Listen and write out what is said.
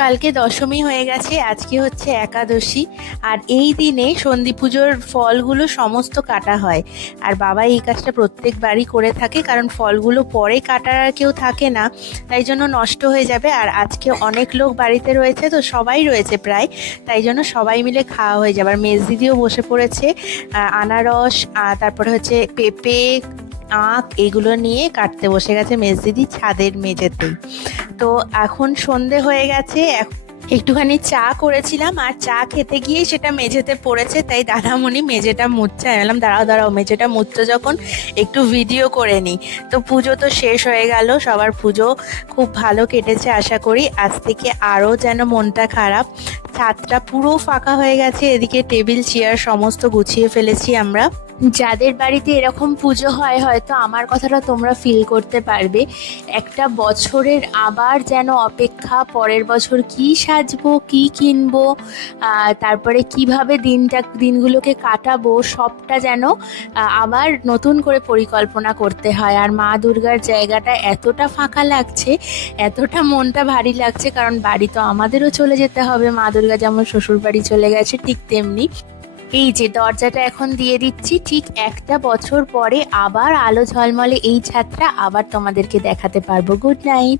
কালকে দশমী হয়ে গেছে, আজকে হচ্ছে একাদশী। আর এই দিনে সন্ধি পুজোর ফলগুলো সমস্ত কাটা হয়। আর বাবা এই কাজটা প্রত্যেকবারই করে থাকে, কারণ ফলগুলো পরে কাটার আর কেউ থাকে না, তাই জন্য নষ্ট হয়ে যাবে। আর আজকে অনেক লোক বাড়িতে রয়েছে, তো সবাই রয়েছে প্রায়, তাই জন্য সবাই মিলে খাওয়া হয়ে যাবে। আর মেজদিদিও বসে পড়েছে আনারস, তারপরে হচ্ছে পেঁপে, আখ এগুলো নিয়ে কাটতে বসে গেছে মেজদিদি ছাদের মেঝেতেই। তো এখন সন্ধে হয়ে গেছে, একটুখানি চা করেছিলাম, আর চা খেতে গিয়ে সেটা মেঝেতে পড়েছে, তাই দাদামণি মেঝেটা মুছছে। আমি বললাম দাঁড়াও দাঁড়াও, মেঝেটা মুছতে যখন একটু ভিডিও করে নিই। তো পুজো তো শেষ হয়ে গেল, সবার পুজো খুব ভালো কেটেছে আশা করি। আজ থেকে আরও যেন মনটা খারাপ, ছাদটা পুরো ফাঁকা হয়ে গেছে, এদিকে টেবিল চেয়ার সমস্ত গুছিয়ে ফেলেছি আমরা। যাদের বাড়িতে এরকম পুজো হয় হয়তো আমার কথাটা তোমরা ফিল করতে পারবে। একটা বছরের আবার যেন অপেক্ষা, পরের বছর কি সাজবো, কি কিনবো, তারপরে কিভাবে দিনগুলোকে কাটাবো, সবটা যেন আবার নতুন করে পরিকল্পনা করতে হয়। আর মা দুর্গার জায়গাটা এতটা ফাঁকা লাগছে, এতটা মনটা ভারী লাগছে, কারণ বাড়ি তো আমাদেরও চলে যেতে হবে। মা দুর্গা যেমন শ্বশুর বাড়ি চলে গেছে, ঠিক তেমনি এই যে দরজাটা এখন দিয়ে দিচ্ছি, ঠিক একটা বছর পরে আবার আলো ঝলমলে এই ছাদটা আবার তোমাদেরকে দেখাতে পারবো। Good night.